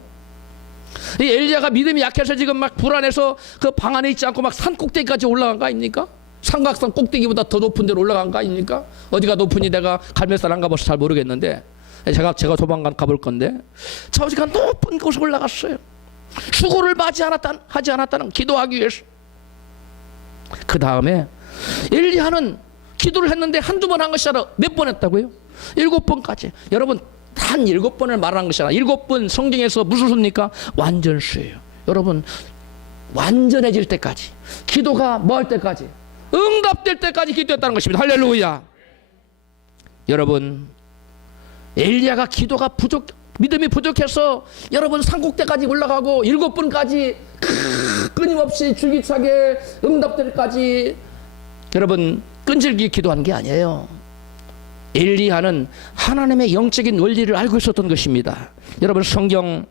이 엘리야가 믿음이 약해서 지금 막 불안해서 그 방 안에 있지 않고 막 산 꼭대기까지 올라간 거 아닙니까? 삼각산 꼭대기보다 더 높은 데로 올라간 거 아닙니까? 어디가 높으니 내가 갈멜산 안 가봐서 잘 모르겠는데 제가 조만간 가볼 건데 저지가 높은 곳에 올라갔어요. 수고를 하지 않았다는 기도하기 위해서. 그 다음에 엘리야는 기도를 했는데 한두 번 한 것이 아니라 몇 번 했다고요? 7번까지. 여러분 단 7번을 말한 것이 아니라 7번 성경에서 무슨 수입니까? 완전수예요. 여러분 완전해질 때까지 기도가 뭐 할 때까지? 응답될 때까지 기도했다는 것입니다. 할렐루야. 여러분 엘리야가 기도가 믿음이 부족해서 여러분 산꼭대까지 올라가고 7번까지 끊임없이 줄기차게 응답될 때까지 여러분 끈질기게 기도한 게 아니에요. 엘리야는 하나님의 영적인 원리를 알고 있었던 것입니다. 여러분 성경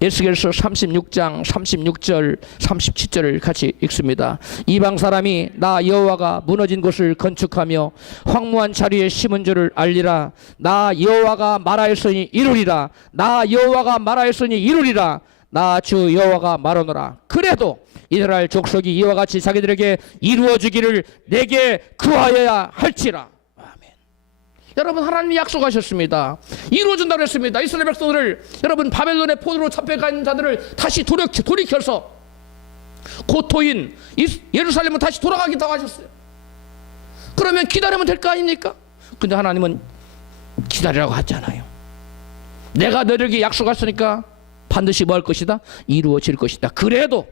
에스겔서 36장 36절 37절을 같이 읽습니다. 이방 사람이 나 여호와가 무너진 곳을 건축하며 황무한 자리에 심은 줄을 알리라. 나 여호와가 말하였으니 이루리라. 나 여호와가 말하였으니 이루리라. 나 주 여호와가 말하노라. 그래도 이스라엘 족속이 이와 같이 자기들에게 이루어지기를 내게 구하여야 할지라. 여러분 하나님이 약속하셨습니다. 이루어진다고 했습니다. 이스라엘 백성들을 여러분 바벨론의 포로로 잡혀간 자들을 다시 돌이켜서 고토인 예루살렘은 다시 돌아가기도 하셨어요. 그러면 기다리면 될 거 아닙니까? 근데 하나님은 기다리라고 하잖아요. 내가 너에게 약속했으니까 반드시 뭐 할 것이다? 이루어질 것이다. 그래도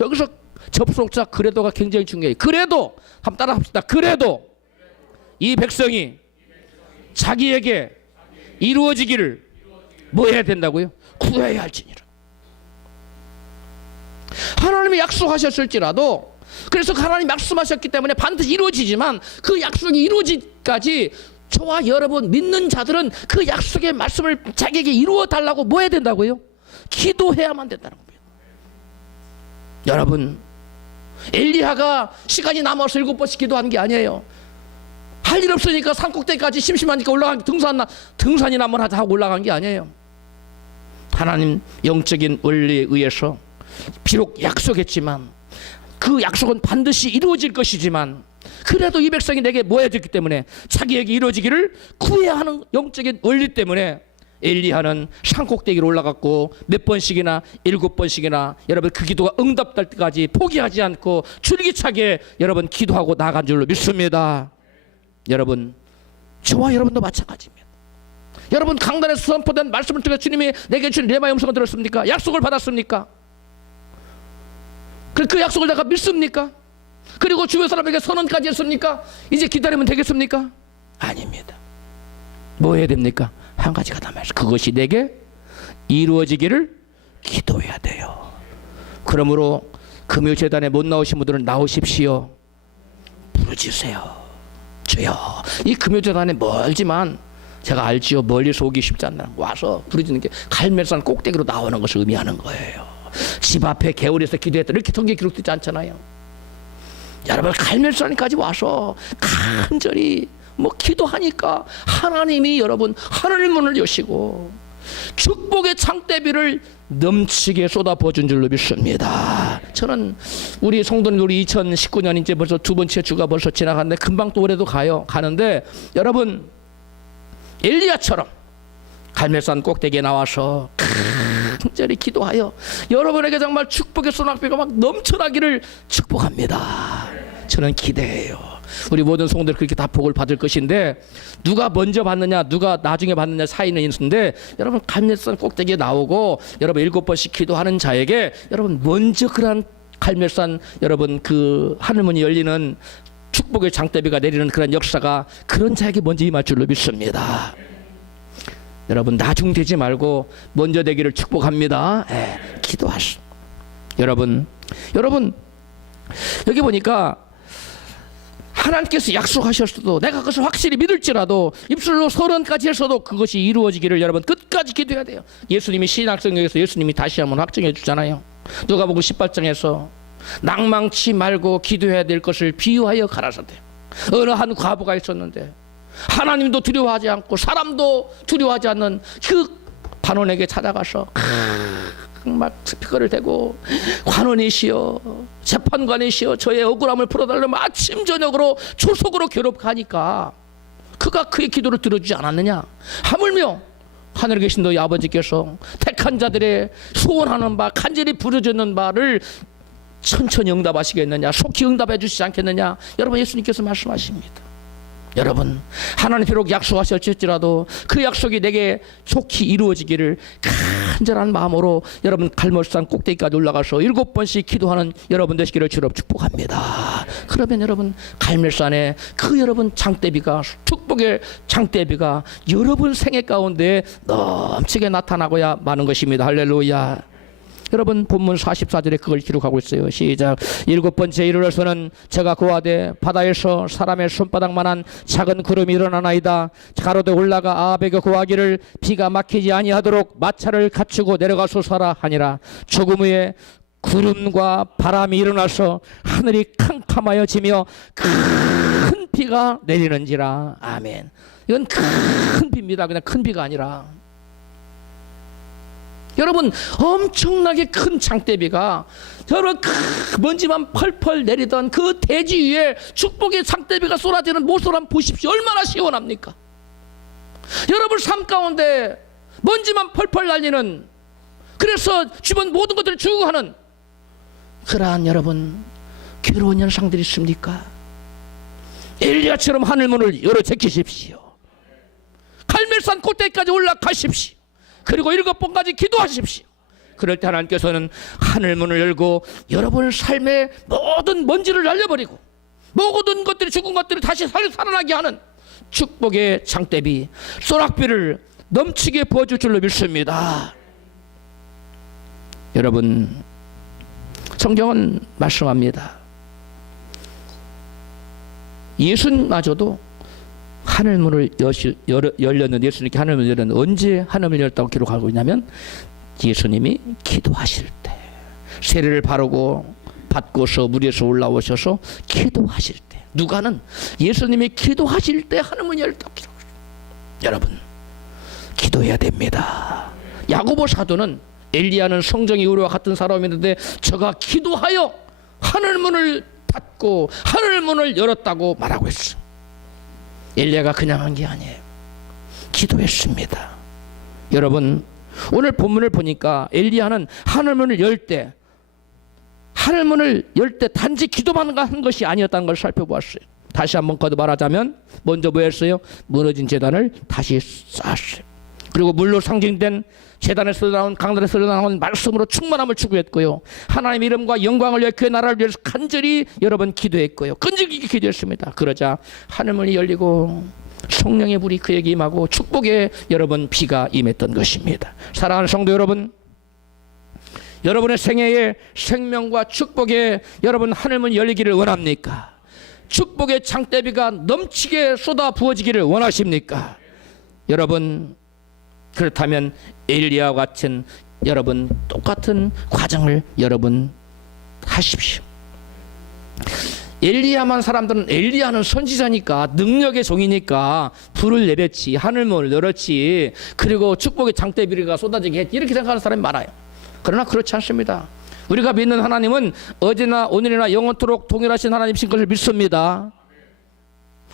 여기서 접속자 그래도가 굉장히 중요해요. 그래도 한번 따라 합시다. 그래도 이 백성이 자기에게 이루어지기를 뭐 해야 된다고요? 구해야 할지니라. 하나님이 약속하셨을지라도 그래서 하나님 말씀하셨기 때문에 반드시 이루어지지만 그 약속이 이루어지기까지 저와 여러분 믿는 자들은 그 약속의 말씀을 자기에게 이루어 달라고 뭐 해야 된다고요? 기도해야만 된다는 겁니다. 여러분 엘리야가 시간이 남아서 7번씩 기도한 게 아니에요. 할 일 없으니까 산꼭대기까지 심심하니까 등산이나 한번 하자 하고 올라간 게 아니에요. 하나님 영적인 원리에 의해서 비록 약속했지만 그 약속은 반드시 이루어질 것이지만 그래도 이 백성이 내게 뭐 해야 되기 때문에 자기에게 이루어지기를 구해야 하는 영적인 원리 때문에 엘리야는 산꼭대기로 올라갔고 몇 번씩이나 7번씩이나 여러분 그 기도가 응답될 때까지 포기하지 않고 줄기차게 여러분 기도하고 나간 줄로 믿습니다. 여러분 저와 여러분도 마찬가지입니다. 여러분 강단에서 선포된 말씀을 통해 주님이 내게 주신 레마의 음성을 들었습니까? 약속을 받았습니까? 그 약속을 내가 믿습니까? 그리고 주변 사람에게 선언까지 했습니까? 이제 기다리면 되겠습니까? 아닙니다. 뭐 해야 됩니까? 한 가지가 남아있어요. 그것이 내게 이루어지기를 기도해야 돼요. 그러므로 금요재단에 못 나오신 분들은 나오십시오. 부르짖으세요. 주여. 이 금요재단에 멀지만 제가 알지요. 멀리서 오기 쉽지 않나. 와서 부르짖는 게 갈멜산 꼭대기로 나오는 것을 의미하는 거예요. 집 앞에 개울에서 기도했다 이렇게 성경에 기록되지 않잖아요. 여러분 갈멜산까지 와서 간절히 뭐 기도하니까 하나님이 여러분 하늘 문을 여시고 축복의 창대비를 넘치게 쏟아부어준 줄로 믿습니다. 저는 우리 성도님 우리 2019년 이제 벌써 두 번째 주가 벌써 지나갔는데 금방 또 올해도 가는데 여러분 엘리야처럼 갈멜산 꼭대기에 나와서 간절히 기도하여 여러분에게 정말 축복의 소낙비가 막 넘쳐나기를 축복합니다. 저는 기대해요. 우리 모든 성도들 그렇게 다 복을 받을 것인데 누가 먼저 받느냐 누가 나중에 받느냐 사이는 있는데 여러분 갈멜산 꼭대기에 나오고 여러분 7번씩 기도하는 자에게 여러분 먼저 그러한 갈멜산 여러분 그 하늘문이 열리는 축복의 장대비가 내리는 그런 역사가 그런 자에게 먼저 임할 줄로 믿습니다. 여러분 나중되지 말고 먼저 되기를 축복합니다. 기도하시. 여러분 여기 보니까 하나님께서 약속하셨어도 내가 그것을 확실히 믿을지라도 입술로 서론까지 했어도 그것이 이루어지기를 여러분 끝까지 기도해야 돼요. 예수님이 신약성경에서 예수님이 다시 한번 확증해 주잖아요. 누가복음 18장에서 낭망치 말고 기도해야 될 것을 비유하여 가라사대. 어느 한 과부가 있었는데 하나님도 두려워하지 않고 사람도 두려워하지 않는 그 관원에게 찾아가서 막 스피커를 대고 관원이시여 재판관이시여 저의 억울함을 풀어달라면 아침 저녁으로 조속으로 괴롭하니까 그가 그의 기도를 들어주지 않았느냐. 하물며 하늘에 계신 너희 아버지께서 택한 자들의 소원하는 바 간절히 부르짖는 바를 천천히 응답하시겠느냐 속히 응답해 주시지 않겠느냐. 여러분 예수님께서 말씀하십니다. 여러분 하나님 비록 약속하셨을지라도 그 약속이 내게 속히 이루어지기를 간절한 마음으로 여러분 갈멜산 꼭대기까지 올라가서 7번씩 기도하는 여러분 되시기를 주로 축복합니다. 그러면 여러분 갈멜산에 그 여러분 장대비가 축복의 장대비가 여러분 생애 가운데 넘치게 나타나고야 마는 것입니다. 할렐루야. 여러분 본문 44절에 그걸 기록하고 있어요. 시작. 7번째 이르러서는 제가 고하되 바다에서 사람의 손바닥만한 작은 구름이 일어나나이다. 가로되 올라가 아합에게 고하기를 비가 막히지 아니하도록 마차를 갖추고 내려가소서라 하니라. 조금 후에 구름과 바람이 일어나서 하늘이 캄캄하여지며 큰 비가 내리는지라. 아멘. 이건 큰 비입니다. 그냥 큰 비가 아니라 여러분 엄청나게 큰 장대비가 여러분 먼지만 펄펄 내리던 그 대지 위에 축복의 장대비가 쏟아지는 모습을 한번 보십시오. 얼마나 시원합니까? 여러분 삶 가운데 먼지만 펄펄 날리는 그래서 주변 모든 것들을 주고하는 그러한 여러분 괴로운 현상들이 있습니까? 엘리야처럼 하늘문을 열어 제키십시오. 갈멜산 꼭대기까지 올라가십시오. 그리고 7번까지 기도하십시오. 그럴 때 하나님께서는 하늘문을 열고 여러분의 삶의 모든 먼지를 날려버리고 모든 것들이 죽은 것들을 다시 살아나게 하는 축복의 장대비 소낙비를 넘치게 부어줄 줄로 믿습니다. 여러분 성경은 말씀합니다. 예수마저도 하늘문을 열렸는데 예수님께 하늘문을 열렸는데 언제 하늘문을 열었다고 기록하고 있냐면 예수님이 기도하실 때 세례를 바르고 받고서 무리에서 올라오셔서 기도하실 때 누가는 예수님이 기도하실 때 하늘문이 열렸다고 기록합니다. 여러분 기도해야 됩니다. 야고보 사도는 엘리야는 성정이 우리와 같은 사람이었는데 저가 기도하여 하늘문을 닫고 하늘문을 열었다고 말하고 있어요. 엘리야가 그냥 한 게 아니에요. 기도했습니다. 여러분 오늘 본문을 보니까 엘리야는 하늘문을 열 때 단지 기도만 한 것이 아니었다는 걸 살펴보았어요. 다시 한번 거듭 말하자면 먼저 뭐 했어요? 무너진 제단을 다시 쌓았어요. 그리고 물로 상징된 제단에서 나온 강단에서 나온 말씀으로 충만함을 추구했고요. 하나님의 이름과 영광을 위해 그의 나라를 위해서 간절히 여러분 기도했고요. 끈질기게 기도했습니다. 그러자 하늘문이 열리고 성령의 불이 그에게 임하고 축복의 여러분 비가 임했던 것입니다. 사랑하는 성도 여러분, 여러분의 생애에 생명과 축복의 여러분 하늘문이 열리기를 원합니까? 축복의 장대비가 넘치게 쏟아 부어지기를 원하십니까? 여러분 그렇다면 엘리야와 같은 여러분 똑같은 과정을 여러분 하십시오. 엘리야만 사람들은 엘리야는 선지자니까 능력의 종이니까 불을 내렸지, 하늘문을 열었지, 그리고 축복의 장대비리가 쏟아지게 했지, 이렇게 생각하는 사람이 많아요. 그러나 그렇지 않습니다. 우리가 믿는 하나님은 어제나 오늘이나 영원토록 동일하신 하나님이신 것을 믿습니다.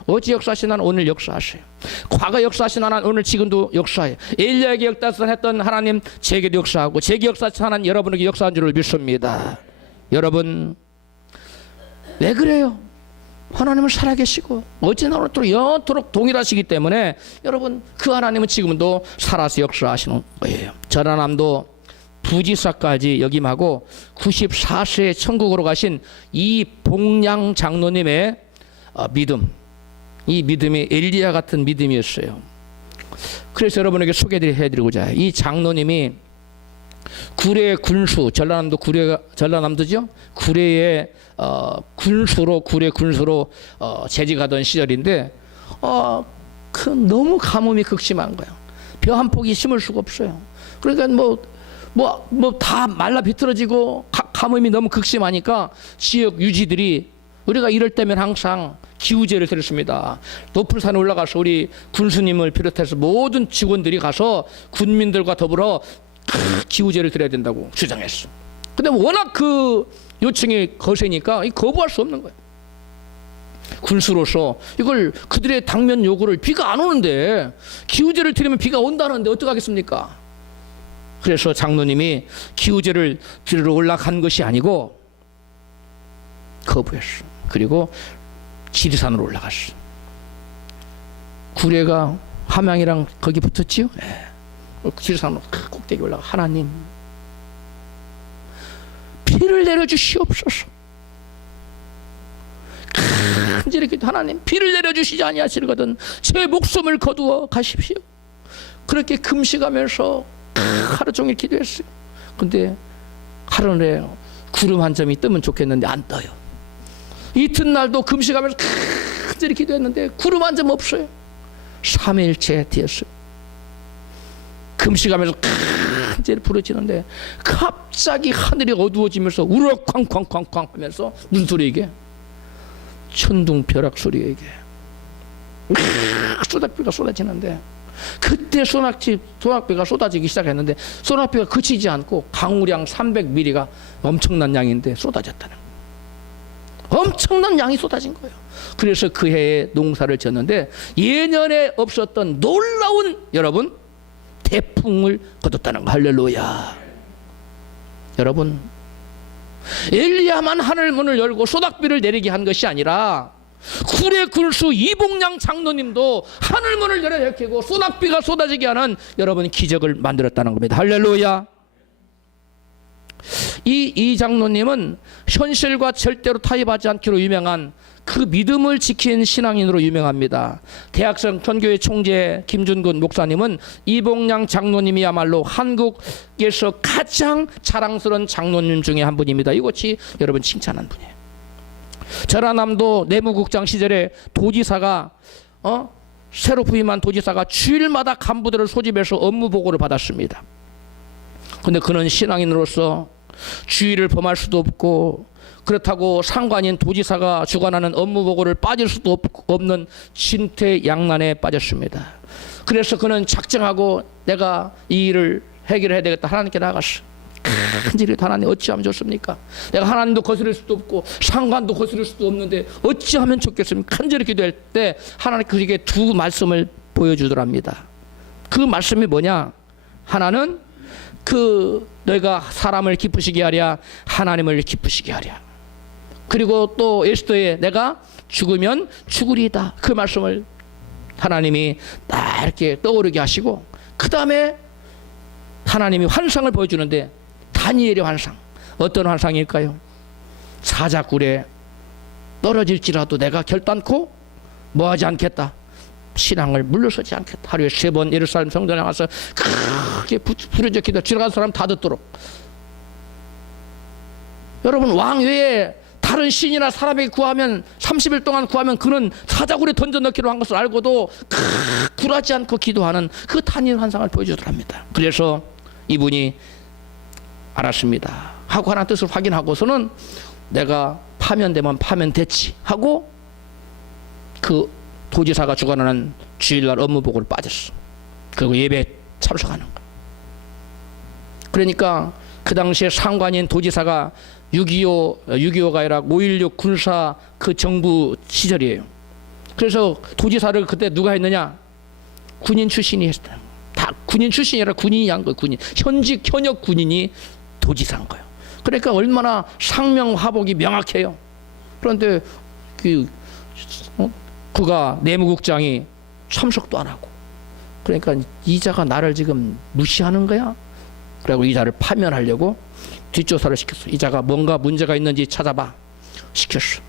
어제 역사하신 하나님 오늘 역사하세요. 과거 역사하신 하나님 오늘 지금도 역사해요. 엘리야에게 역사했던 하나님 제게도 역사하고, 제게 역사하신 하나님 여러분에게 역사한 줄을 믿습니다. 여러분 왜 그래요? 하나님은 살아계시고 어제나 오늘도 영원토록 동일하시기 때문에 여러분 그 하나님은 지금도 살아서 역사하시는 거예요. 전하남도 부지사까지 역임하고 94세에 천국으로 가신 이 봉양 장로님의 믿음, 이 믿음이 엘리야 같은 믿음이었어요. 그래서 여러분에게 소개해드리고자 해요. 이 장로님이 구례 군수, 전라남도 전라남도죠. 구례의 군수로, 구례 군수로 재직하던 시절인데 너무 가뭄이 극심한 거예요. 벼 한 폭이 심을 수가 없어요. 그러니까 다 말라 비틀어지고 가뭄이 너무 극심하니까 지역 유지들이 우리가 이럴 때면 항상 기우제를 드렸습니다. 높은 산에 올라가서 우리 군수님을 비롯해서 모든 직원들이 가서 군민들과 더불어 기우제를 드려야 된다고 주장했어. 근데 워낙 그 요청이 거세니까 거부할 수 없는 거예요. 군수로서 이걸 그들의 당면 요구를, 비가 안 오는데 기우제를 드리면 비가 온다는데 어떡하겠습니까? 그래서 장로님이 기우제를 드리러 올라간 것이 아니고 거부했어. 그리고 지리산으로 올라갔어. 구례가 함양이랑 거기 붙었지요? 네. 지리산으로 꼭대기 올라가. 하나님 비를 내려주시옵소서. 간절히 기도, 하나님 비를 내려주시지 아니하시거든 제 목숨을 거두어 가십시오. 그렇게 금식하면서 하루 종일 기도했어요. 근데 하루에 구름 한 점이 뜨면 좋겠는데 안 떠요. 이튿날도 금식하면서 간절히 기도했는데 구름 한 점 없어요. 3일째 되었어요. 금식하면서 간절히 부르짖는데 갑자기 하늘이 어두워지면서 우럭쾅쾅쾅쾅 하면서 무슨 소리이게? 천둥벼락 소리이게. 소낙비가 쏟아지는데 그때 소낙비가 쏟아지기 시작했는데 소낙비가 그치지 않고 강우량 300ml가 엄청난 양인데 쏟아졌다는 거예요. 엄청난 양이 쏟아진 거예요. 그래서 그 해에 농사를 지었는데 예년에 없었던 놀라운 여러분 태풍을 거뒀다는 거. 할렐루야. 여러분 엘리야만 하늘 문을 열고 소낙비를 내리게 한 것이 아니라 구례 군수 이봉양 장로님도 하늘 문을 열어 열키고 소낙비가 쏟아지게 하는 여러분 기적을 만들었다는 겁니다. 할렐루야. 이 장로님은 현실과 절대로 타협하지 않기로 유명한 그 믿음을 지킨 신앙인으로 유명합니다. 대학생 전교회 총재 김준근 목사님은 이봉양 장로님이야말로 한국에서 가장 자랑스러운 장로님 중에 한 분입니다. 이것이 여러분 칭찬한 분이에요. 전라남도 내무국장 시절에 도지사가 새로 부임한 도지사가 주일마다 간부들을 소집해서 업무 보고를 받았습니다. 근데 그는 신앙인으로서 주의를 범할 수도 없고 그렇다고 상관인 도지사가 주관하는 업무 보고를 빠질 수도 없는 진퇴양난에 빠졌습니다. 그래서 그는 작정하고 내가 이 일을 해결해야 되겠다. 하나님께 나갔어. 간절히 하나님 어찌하면 좋습니까? 내가 하나님도 거스를 수도 없고 상관도 거스를 수도 없는데 어찌하면 좋겠습니까? 간절히 기도할 때 하나님 그에게 두 말씀을 보여주더랍니다. 그 말씀이 뭐냐? 하나는 너희가 사람을 기쁘시게 하랴 하나님을 기쁘시게 하랴. 그리고 또 에스더에 내가 죽으면 죽으리이다. 그 말씀을 하나님이 딱 이렇게 떠오르게 하시고 그 다음에 하나님이 환상을 보여주는데 다니엘의 환상. 어떤 환상일까요? 사자굴에 떨어질지라도 내가 결단코 뭐하지 않겠다. 신앙을 물러서지 않겠다. 하루에 3번 예루살렘 성전에 가서 크게 부르짖어 기도 지나간 사람 다 듣도록. 여러분 왕 외에 다른 신이나 사람에게 구하면 30일 동안 구하면 그는 사자굴에 던져넣기로 한 것을 알고도 굴하지 않고 기도하는 그 다니엘 환상을 보여주더랍니다. 그래서 이분이 알았습니다 하고 하나님 뜻을 확인하고서는 내가 파면되면 파면됐지 하고 그 도지사가 주관하는 주일날 업무보고를 빠졌어. 그리고 예배에 참석하는 거야. 그러니까 그 당시에 상관인 도지사가 6.25가 아니라 5.16 군사 그 정부 시절이에요. 그래서 도지사를 그때 누가 했느냐? 군인 출신이 했다. 다 군인 출신이 아니라 군인이 한 거예요. 군인. 현역 군인이 도지사인 거예요. 그러니까 얼마나 상명하복이 명확해요. 그런데 그가 내무국장이 참석도 안 하고, 그러니까 이자가 나를 지금 무시하는 거야. 그리고 이자를 파면하려고 뒷조사를 시켰어. 이자가 뭔가 문제가 있는지 찾아봐 시켰어.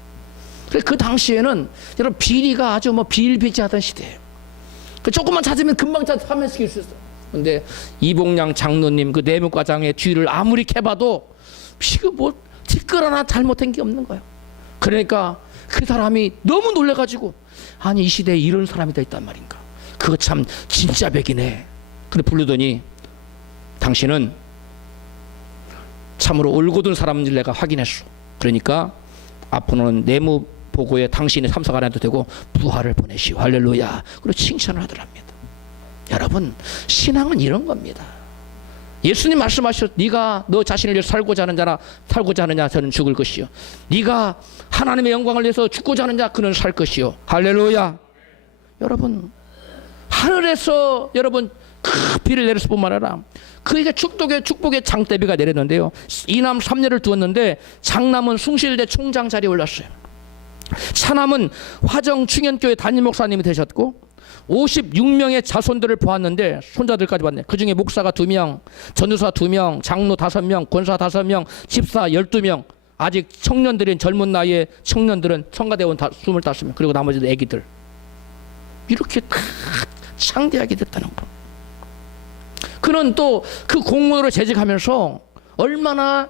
그 당시에는 여러분 비리가 아주 뭐 비일비재하던 시대예요. 그 조금만 찾으면 금방 파면시킬 수 있어. 근데 이봉량 장로님 그 내무과장의 뒤를 아무리 캐봐도 지금 뭐 티끌 하나 잘못된 게 없는 거예요. 그러니까 그 사람이 너무 놀래가지고, 아니 이 시대에 이런 사람이 다 있단 말인가. 그거 참 진짜 백이네. 그래 부르더니, 당신은 참으로 올곧은 사람인지 내가 확인했어. 그러니까 앞으로는 내무 보고에 당신이 참석 안 해도 되고 부활을 보내시오. 할렐루야. 그리고 칭찬을 하더랍니다. 여러분, 신앙은 이런 겁니다. 예수님 말씀하셨, 네가 너 자신을 위해서 살고자 하느냐 저는 죽을 것이요, 네가 하나님의 영광을 위해서 죽고자 하느냐 그는 살 것이요. 할렐루야. 여러분, 하늘에서 여러분 큰 비를 내려서 뿐만 아니라 그에게 축복의 장대비가 내렸는데요. 이남 3년을 두었는데 장남은 숭실대 총장 자리에 올랐어요. 차남은 화정 충현교회 담임 목사님이 되셨고 56명의 자손들을 보았는데, 손자들까지 봤네. 그 중에 목사가 2명, 전도사 2명, 장로 5명, 권사 5명, 집사 12명, 아직 청년들인 젊은 나이의 청년들은 청가대원 25명, 그리고 나머지는 애기들. 이렇게 다 창대하게 됐다는 거. 그는 또 그 공무원으로 재직하면서 얼마나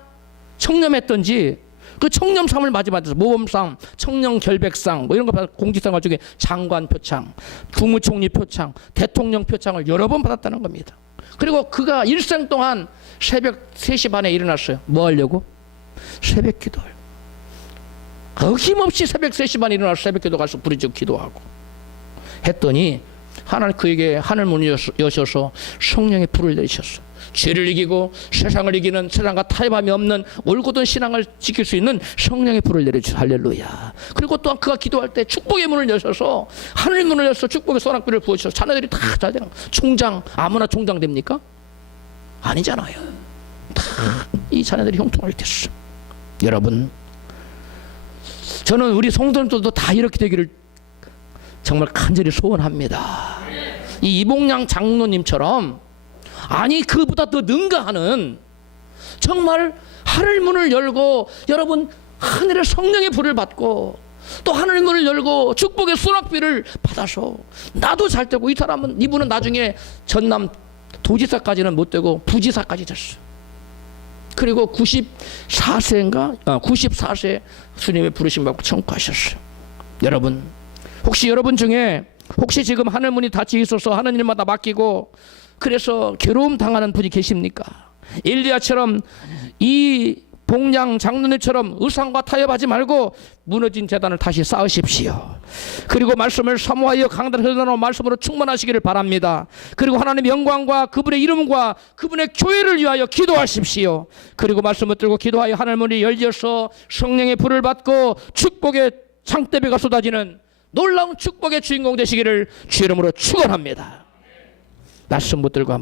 청렴했던지 그 청렴상을 많이 받아서 모범상, 청렴결백상 뭐 이런 거 받아, 공직상 중에 장관 표창, 국무총리 표창, 대통령 표창을 여러 번 받았다는 겁니다. 그리고 그가 일생 동안 새벽 3시 반에 일어났어요. 뭐 하려고? 새벽 기도를. 어김없이 새벽 3시 반에 일어나서 새벽 기도 가서 부르짖고 기도하고 했더니 하나님 그에게 하늘 문을 여셔서 성령의 불을 내리셨어. 죄를 이기고 세상을 이기는, 세상과 타협함이 없는 올곧은 신앙을 지킬 수 있는 성령의 불을 내려주셔. 할렐루야. 그리고 또한 그가 기도할 때 축복의 문을 여셔서, 하늘 문을 여셔서 축복의 소낙비를 부어주셔서 자녀들이 다 잘 되는 거예요. 총장, 아무나 총장 됩니까? 아니잖아요. 다 이 자녀들이 형통하게 됐어. 여러분, 저는 우리 성도들도 다 이렇게 되기를 정말 간절히 소원합니다. 이 이봉량 장로님처럼, 아니 그보다 더 능가하는, 정말 하늘 문을 열고 여러분 하늘의 성령의 불을 받고 또 하늘 문을 열고 축복의 소낙비를 받아서 나도 잘 되고, 이분은 나중에 전남 도지사까지는 못 되고 부지사까지 됐어. 그리고 94세 주님의 부르심 받고 천국하셨어요. 여러분, 혹시 여러분 중에 지금 하늘 문이 닫혀 있어서 하는 일마다 맡기고 그래서 괴로움 당하는 분이 계십니까? 엘리야처럼, 이 봉량 장로님처럼 의상과 타협하지 말고 무너진 재단을 다시 쌓으십시오. 그리고 말씀을 사모하여 강단 흘러나오는 말씀으로 충만하시기를 바랍니다. 그리고 하나님의 영광과 그분의 이름과 그분의 교회를 위하여 기도하십시오. 그리고 말씀을 들고 기도하여 하늘 문이 열려서 성령의 불을 받고 축복의 창대비가 쏟아지는 놀라운 축복의 주인공 되시기를 주 이름으로 축원합니다. 말씀 붙들고